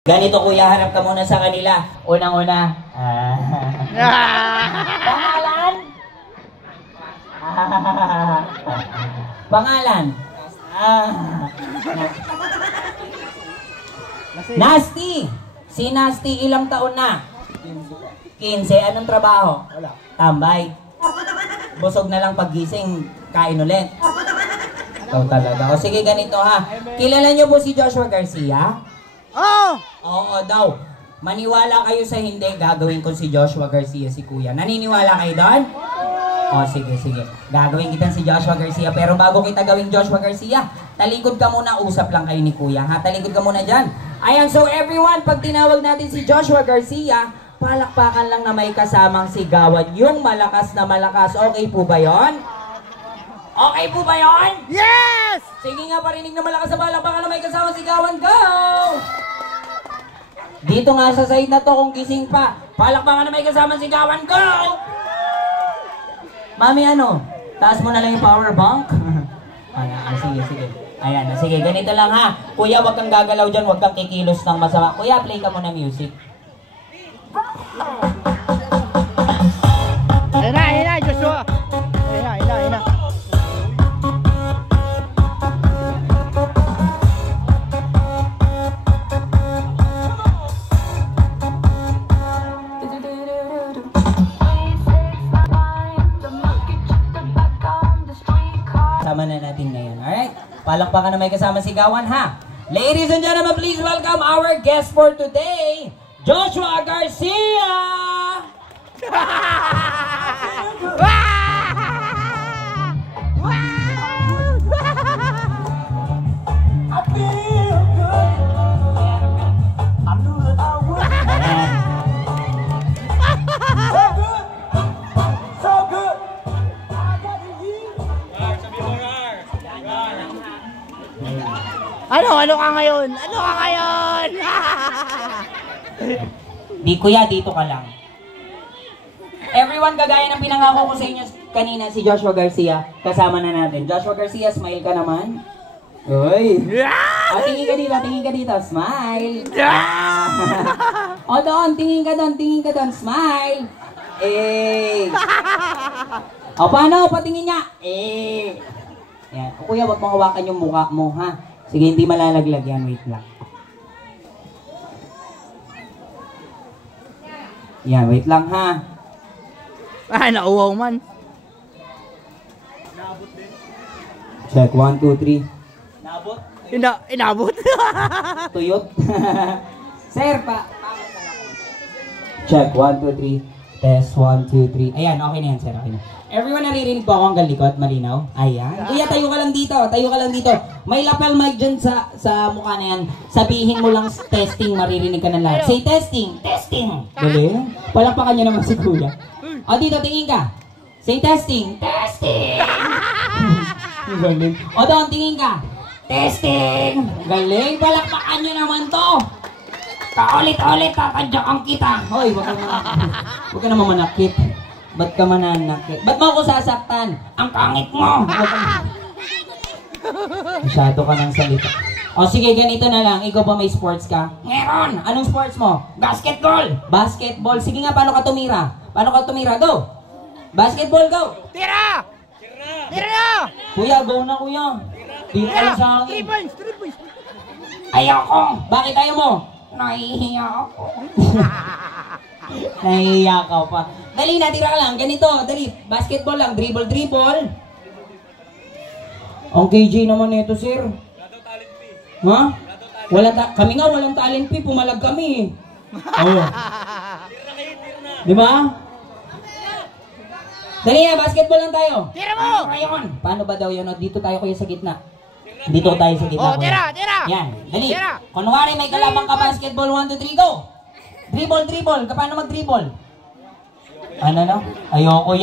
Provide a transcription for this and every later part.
Ganito kuya, harap ka muna sa kanila. Unang-una. Pangalan? Pangalan? Nasty! Si Nasty ilang taon na? 15. Anong trabaho? Wala. Tambay. Busog na lang paggising, kain ulit. Ikaw talaga. O sige, ganito ha. Kilala niyo po si Joshua Garcia? Oh! Oo daw. Maniwala kayo sa hindi, gagawin ko si Joshua Garcia si kuya. Naniniwala kayo doon? O sige, sige. Gagawin kita si Joshua Garcia. Pero bago kita gawing Joshua Garcia, talikod ka muna, usap lang kayo ni kuya. Ha? Talikod ka muna dyan. Ayan, so everyone, pag tinawag natin si Joshua Garcia, palakpakan lang na may kasamang sigawan. Yung malakas na malakas. Okay po ba yon? Okay po ba yon? Yes! Sige nga, parinig na malakas sa palakpakan na may kasamang sigawan. Go! Dito nga sa side na to, kung gising pa, palakpakan na may kasamang sigawan. Go! Mami, ano? Taas mo na lang yung power bank? Ayan, sige, sige. Ayan, sige, ganito lang ha. Kuya, wag kang gagalaw dyan, wag kang kikilos ng masama. Kuya, play ka muna music. Ayun na, Joshua. Ayun na. Kasama na natin ngayon, alright? Palakpakan na may kasama sigawan ha. Ladies and gentlemen, please welcome our guest for today, Joshua Garcia! Ano ka ngayon? Di kuya, dito ka lang. Everyone, kagaya ng pinangako ko sa inyo kanina, si Joshua Garcia, kasama na natin. Joshua Garcia, smile ka naman. Uy! Tingin ka dito, smile! O doon, tingin ka doon, smile! O paano? Patingin niya! Yan. O kuya, wag mong hawakan yung mukha mo, ha? Sige, hindi malalaglag yan, wait lang. Yan, wait lang, ha? Nauwaw man. Check, 1, 2, 3. Nabot? Inabot. Tuyot. Sir, check, 1, 2, 3. Test, 1, 2, 3. Ayan, okay na yan, sir. Okay na. Everyone, naririnig po ako hanggang likod? Malinaw? Ayan. Kuya, tayo ka lang dito. May lapel mic dyan sa mukha na yan. Sabihin mo lang testing, maririnig ka na lahat. Say testing. Galing. Palakpakan nyo naman si kuya. O, dito, tingin ka. Say testing. Galing. O, doon, tingin ka. Testing. Galing. Palakpakan nyo naman to. Kaulit-ulit, tatadyakan kita. Hoy, wag ka naman manakit. Ba't ka mananakit? Ba't mo ako sasaktan? Ang pangit mo! Masyado ka ng salita. O sige, ganito na lang. Ikaw pa may sports ka? Meron! Anong sports mo? Basketball! Basketball? Sige nga, paano ka tumira? Go! Basketball, go! Tira! Kuya, go na kuya. Tira lang sa akin. 3 points. Ayoko! Bakit ayaw mo? Nahihiya ako. Nahihiya ka pa. Dali na, tira ka lang. Ganito, dali. Basketball lang. Dribble. Ang KJ naman ito, sir. Ha? Kami nga walang talent fee. Pumalag kami. Oh. Di ba? Dali na, basketball lang tayo. Tira mo! Paano ba daw yun? Dito tayo kuya sa gitna. Dito tayo sa gitna. Oh, tira! Yan, dali. Tira. Kunwari may kalabang ka basketball, 1, 2, 3, go! Dribble. Paano mag-dribble? Ano no? Ayoko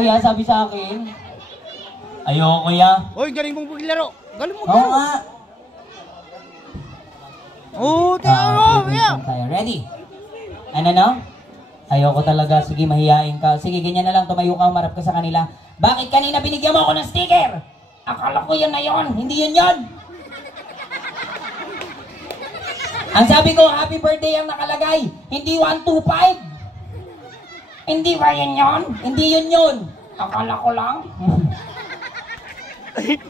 ya, sabi sa akin. Ayoko ya. Hoy, galing mong paglaro. Oo nga. Tira. Ready? Ano no? Ayoko talaga. Sige, mahihain ka. Sige, ganyan na lang. Tumayo ka, umarap ka sa kanila. Bakit kanina binigyan mo ako ng sticker? Akala ko yan na yon. Hindi yan yon. Ang sabi ko, happy birthday ang nakalagay. Hindi 125. Hindi ba yun yun? Hindi yun. Akala ko lang. Sige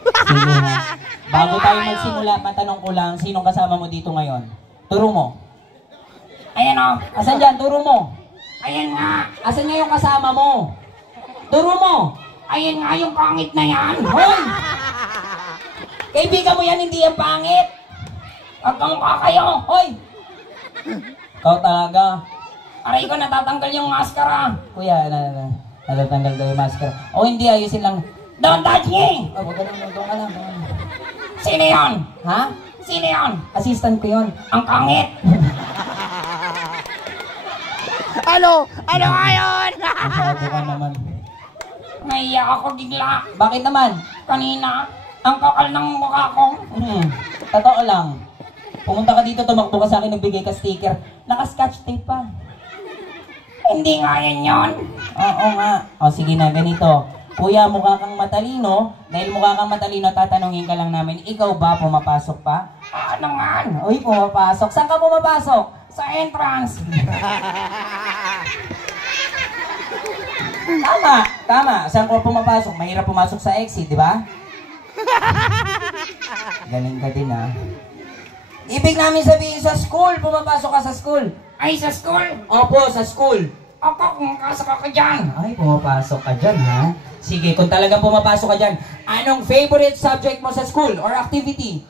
na. Bago tayo magsimula, matanong ko lang, sinong kasama mo dito ngayon? Turo mo. Ayan o. Asan dyan? Turo mo. Ayan nga. Asan nga yung kasama mo? Turo mo. Ayan nga yung pangit na yan. Hoy! Kaibigan mo yan, hindi yan pangit. Magkamukha kayo. Hoy! Ikaw talaga. Aray ko, natatanggal yung maskara. Kuya, natatanggal daw yung maskara. O hindi, ayusin lang. Don't touch me! O, doon ka lang. Sino yun? Ha? Sino yun? Assistant ko yun. Ang pangit. Ano? Ano ngayon? Masyado ka naman. Naiyak ako bigla. Bakit naman? Kanina, ang kakal ng mukha ko. Totoo lang. Pumunta ka dito, tumakbo ka sa akin, nagbigay ka sticker. Naka-scotch tape pa. Hindi nga yan yun. Oo nga. O sige na, ganito. Kuya, mukha kang matalino. Dahil mukha kang matalino, tatanungin ka lang namin, ikaw ba pumapasok pa? Ano nga? Uy, pumapasok. Saan ka pumapasok? Sa entrance. Tama. Saan ka pumapasok? Mahirap pumasok sa exit, di ba? Galing ka din, ha? Ibig namin sabihin sa school, pumapasok ka sa school. Ay, sa school. Opo, sa school. Ako, kung kasok ako dyan. Ay, pumapasok ka dyan, ha? Sige, kung talagang pumapasok ka dyan, anong favorite subject mo sa school or activity?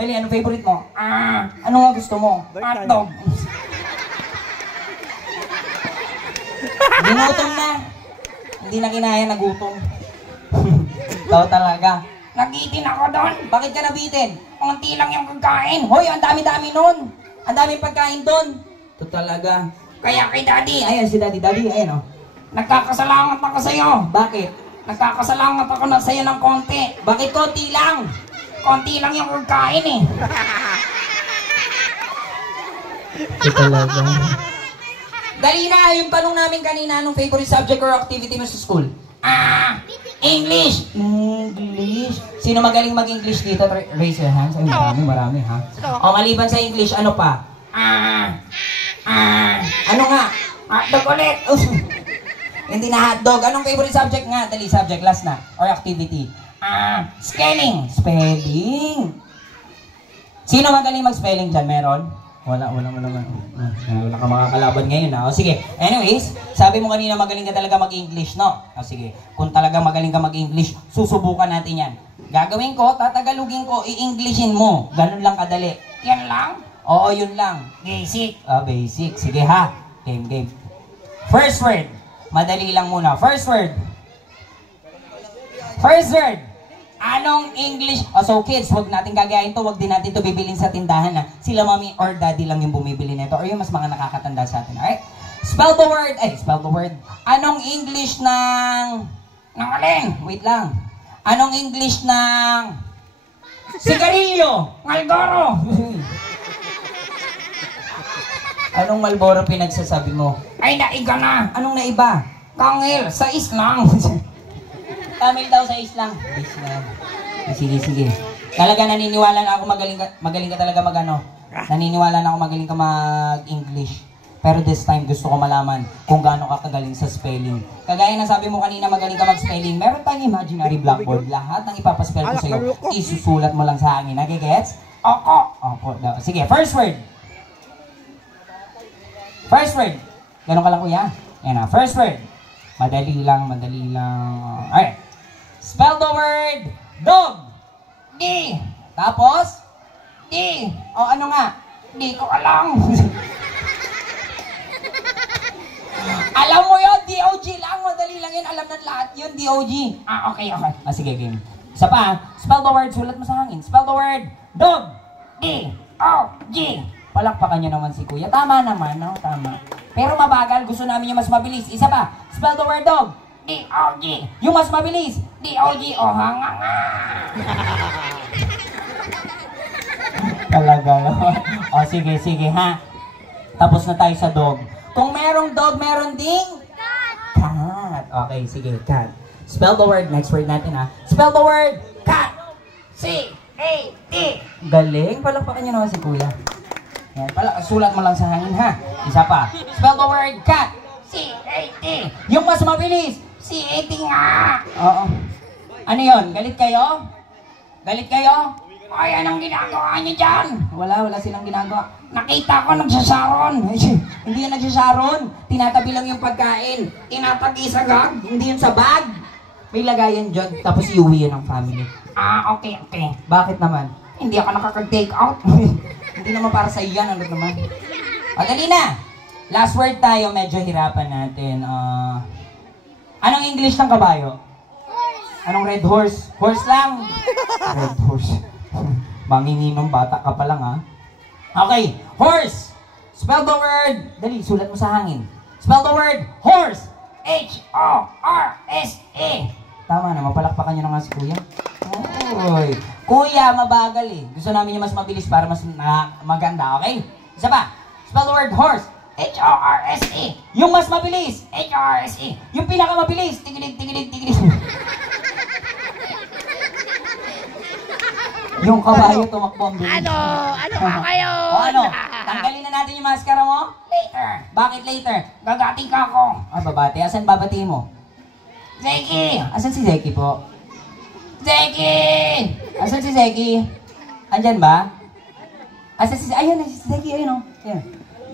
Dali, anong favorite mo? Ano nga gusto mo? Hotdog. Ginutom na. Hindi na kinaya, nagutom. Ikaw talaga. Nagitin ako doon. Bakit ka nabitin? Unti lang yung pagkain. Hoy, ang dami-dami nun. Ang daming pagkain doon. Ito talaga. Kaya kay Daddy, Ayan si Daddy. Daddy, ayan o. nagkakasalamat ako sa'yo. Bakit? Nagkakasalamat ako na sa'yo ng konti. Bakit konti lang? Konti lang yung pagkain eh. Ito talaga. Dali na, yung tanong namin kanina, anong favorite subject or activity mo sa school? English. English. Sino magaling mag-English dito? Raise your hands. Ay, marami ha. O, maliban sa English, ano pa? Ano nga? Hotdog ulit. Hindi na hotdog. Anong favorite subject nga? Dali, subject, last na. Or activity? Spelling. Spelling. Sino magaling mag-spelling dyan? Meron? Wala ka makakalaban ngayon ha. O sige, anyways, sabi mo kanina magaling ka talaga mag-English, no? O sige, kung talaga magaling ka mag-English, susubukan natin yan. Gagawin ko, tatagalugin ko, i-Englishin mo. Ganun lang kadali. Yan lang. Oo, yun lang. Basic. Basic. Sige ha. Game. First word. Madali lang muna. First word. Anong English? So kids, wag natin gagayahin to, wag din natin to bibilin sa tindahan na sila mommy or daddy lang yung bumibili nito or yung mas mga nakakatanda sa atin, alright? Spell the word. Anong English ng... Nang alin? Wait lang. Anong English ng... Sigarilyo? Malboro. Anong Marlboro pinagsasabi mo? Ay, naiga na. Anong naiba? Kangil, sa islang. Tamil daw sa islang. Sige. Talaga naniniwala na ako magaling ka talaga mag-ano. Naniniwala na ako magaling ka mag-English. Pero this time gusto ko malaman kung gaano ka kagaling sa spelling. Kagaya na sabi mo kanina magaling ka mag-spelling, meron tayong imaginary blackboard. Lahat ng ipapaspell ko sa'yo, isusulat mo lang sa akin. Nagigets? Opo daw. Sige, first word. Ganon ka lang kuya? Yan na, first word. Madali lang. Alright. Spell the word dog. D. Tapos? D. O ano nga? Di ko alam. Alam mo yun, DOG lang. Madali lang yun. Alam ng lahat yun, DOG. Okay. Sige, game. Isa pa, spell the word. Sulat mo sa hangin. Spell the word dog. D-O-G. Palakpakan nyo naman si kuya. Tama naman, no? Tama. Pero mabagal. Gusto namin yung mas mabilis. Isa pa, spell the word dog. D-O-G. Yung mas mabilis. D-O-G. O hanga. Talaga. O sige ha. Tapos na tayo sa dog. Kung merong dog, meron ding cat. Okay, sige, cat. Spell the word. Next word natin ha. Spell the word cat. C-A-T. Galing. Palakpakan nyo naman si kuya. Yan pala, sulat mo lang sa hangin ha. Isa pa. Spell the word cat. C-A-T. Yung mas mabilis. C-A-T nga. Oo. Ano yon? Galit kayo? Galit kayo? Ay, anong ginagawa niyo dyan? Wala silang ginagawa. Nakita ko nagsasaron. Hindi yan nagsasaron. Tinatabi lang yung pagkain. Tinatagi sa gag. Hindi yun sa bag. May lagayan dyan, tapos iuwi yun ng family. Ah, okay. Bakit naman? Hindi ako nakaka-take out. Hindi naman para sa iyan, ano naman? O, dali na! Last word tayo, medyo hirapan natin. Anong English ng kabayo? Anong red horse? Horse lang! Red horse. Manginginom bata ka pa lang, ha? Okay, horse! Spell the word! Dali, sulat mo sa hangin. Spell the word horse! H-O-R-S-E. Tama na, mapalakpakan nyo na nga si Kuya. Uy, Kuya, mabagal eh. Gusto namin yung mas mabilis para mas maganda, okay? Isa pa, spell the word horse. H-O-R-S-E. Yung mas mabilis. H-O-R-S-E. Yung pinakamabilis. Tigilig. Yung kabayo tumakbo ang bilis. Ano nga kayo? O ano, tanggalin na natin yung maskara mo? Later. Bakit later? Gagating ka ako. Babati. Asan babatiin mo? Zeki. Asan si Zeki po? Zeki. Asan si Zeki? Andyan ba? Asan si Zeki? Ayan na si Zeki. Ayun o. Ayan.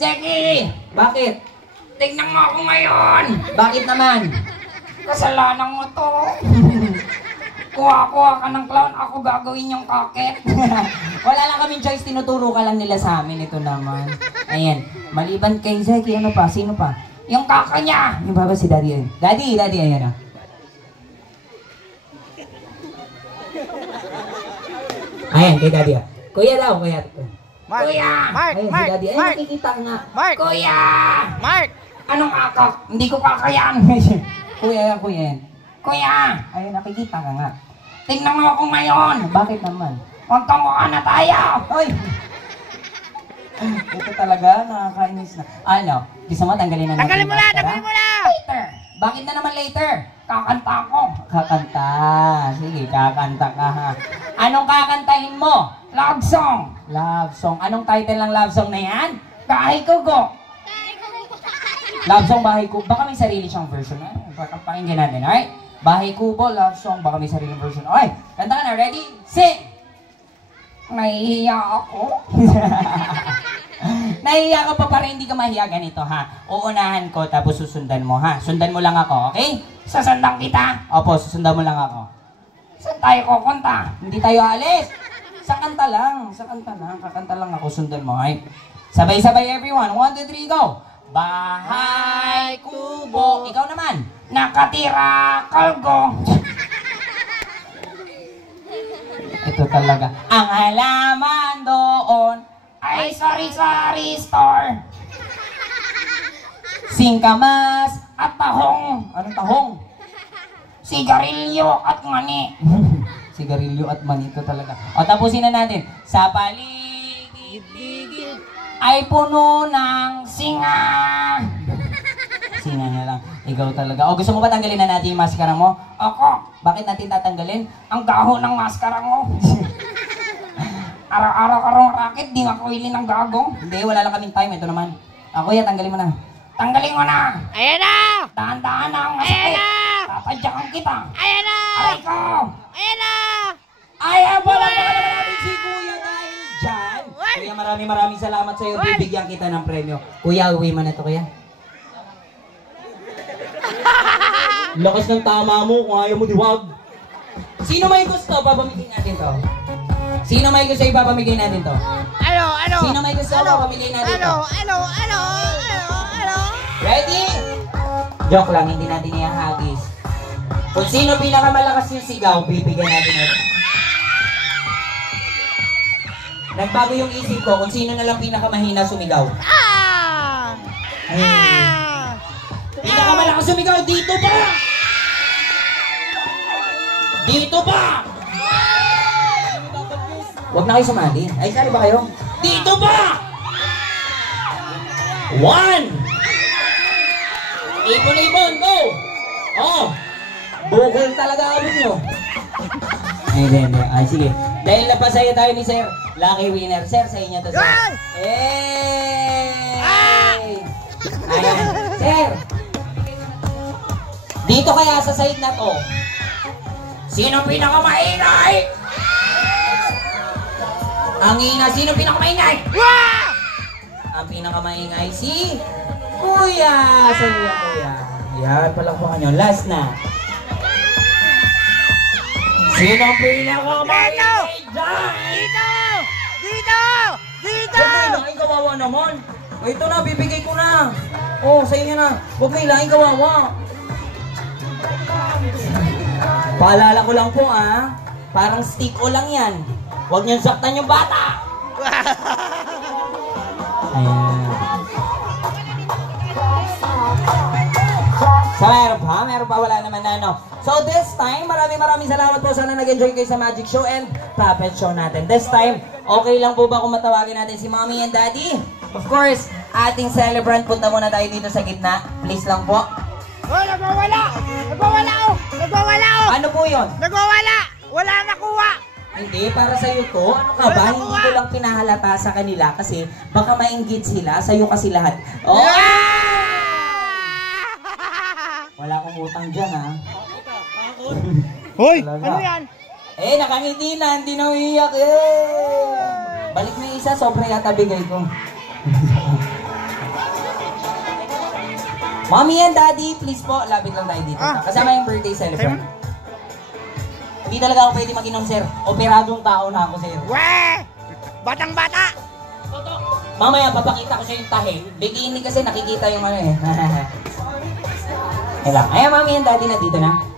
Zeki. Bakit? Tignan mo ako ngayon. Bakit naman? Kasalanan mo to. Kuha ka ng clown. Ako gagawin yung kakit. Wala lang kaming choice. Tinuturo ka lang nila sa amin. Ito naman. Ayan. Maliban kay Zeki, ano pa? Sino pa? Yung kaka niya. Yung baba si Daddy. Ayun. Daddy, ayan o. Ayan, kay Daddy. Kuya daw, kuya. Mark, Kuya. Mark, Ayan, si Mark, Daddy. Ayun, Mark, nakikita nga. Mark, Kuya. Mark. Anong akak? Hindi ko kakayan. Kuya yan. Kuya. Ayun, nakikita ka nga. Tignan mo ako ngayon. Bakit naman? Huwag kang mukha na tayo. Oy! Ito talaga, nakakainis na. Ano? Gusto mo, tanggalin na natin. Tanggalin mo na, yung maskara? tanggalin mo na. Later. Bakit na naman later? Kakanta ko. Kakanta. Sige, kakanta ka ha. Anong kakantahin mo? Love song. Love song. Anong title ng love song na yan? Kahit ko go. Love song, Bahay Kubo. Baka may sarili siyang version. Pakinggan natin, alright? Bahay Kubo, love song. Baka may sariling version. Okay, kanta ka na. Ready? Sing! Nahihiya ako. Nahihiya ka pa para hindi ka mahiya ganito ha. Uunahan ko tapos susundan mo ha. Sundan mo lang ako, okay? Sasandang kita. Opo, susundan mo lang ako. Saan tayo kukunta? Hindi tayo alis. Sa kanta lang. Kakanta lang ako, sundan mo, ay. Sabay-sabay everyone. 1, 2, 3, go! Bahay Kubo. Ikaw naman. Nakatira kalgo. Ito talaga. Ang halaman doon. Ay, sorry store. Singkamas. At tahong. Anong tahong? Sigarilyo at ngani. Sigarilyo at manito talaga. O, tapusin na natin. Sa paligid-ligid ay puno ng Singa. Singa na lang. Ikaw talaga. O, gusto mo ba tanggalin na natin yung maskara mo? Ako. Bakit natin tatanggalin? Ang gaho ng maskara mo. Araw-araw karong racket. Di nga kuwili ng gago. Hindi, wala lang kaming time. Ito naman. Ako yan, tanggalin mo na. Tanggalin mo na. Ayan na. Dahan-dahan na ang Ayan masakit. na. Tapadyakan kita. Ayan na. Aray ko. Ayan na. Ay, wala na namin si Kuya dahil dyan. Kuya, maraming salamat sa iyo. Bibigyan kita ng premyo. Kuya, uwi mo na to, Kuya. Lakas ng tama mo. Kung ayaw mo, diwag. Sino may gusto? Papamigay natin to. Sino may gusto ipapamigay natin to? Ano? Sino may gusto papamigay natin to? Ano? Ready? Joke lang, hindi natin ihahagis. Kung sino pinakamalakas yung sigaw, bibigyan natin ito. Nagbago yung isip ko kung sino na lang pinakamahina sumigaw. Pinakamalakas sumigaw, dito pa! Dito pa! Huwag na kayo sumali. Ay, sali ba kayo? Dito pa! 1! Ipon, go! Oh! Bukol talaga abot nyo. Ay, hindi. Ay, sige. Dahil napasaya tayo ni Sir, lucky winner. Sir, sa inyo to, Sir. Yan! Hey! Ayan. Sir, dito kaya sa side na to, sino pinakamaingay? Ang ina, sino pinakamaingay? Ang pinakamaingay si Kuya. Sa iyo, Kuya. Yan, palakpakan nyo. Last na. Sino pinakamaingay dyan? Dito! Dito! Dito! Huwag may ilaing kawawa naman. O, ito na, bibigay ko na. Oh, sa inyo na. Huwag may ilaing kawawa. Paalala ko lang po, parang stick-o lang yan. Huwag niyong saktan yung bata. Ayan. So, meron pa, wala naman na, no. So, this time, maraming salamat po. Sana nag-enjoy kayo sa Magic Show and Puppet Show natin. This time, okay lang po ba kung matawagin natin si Mommy and Daddy? Of course, ating celebrant, punta muna tayo dito sa gitna. Please lang po. Oh, nagwawala! Nagwawala oh! Nagwawala oh! Ano po yun? Nagwawala! Wala nakuha! Hindi, para sa'yo to. Ano ka ba? Hindi ko lang pinahalata sa kanila kasi baka mainggit sila. Sa'yo kasi lahat. Oh! Wala akong utang dyan, ha? Hoy! Talaga. Ano yan? Eh, nakangiti na. Hindi na umiyak. Eh! Balik na yung isa. Sobra yata bigay ko. Mommy and Daddy, please po. Lapit lang tayo dito. Kasama yung birthday celebrant. Hindi talaga ako pwede mag-inom, sir. Operadong tao na ako, sir. Weh! Batang-bata! Mamaya, papakita ko sa yung tahi. Bikini kasi nakikita yung ano eh. Ayan lang. Ayan, Mommy and Daddy na dito na.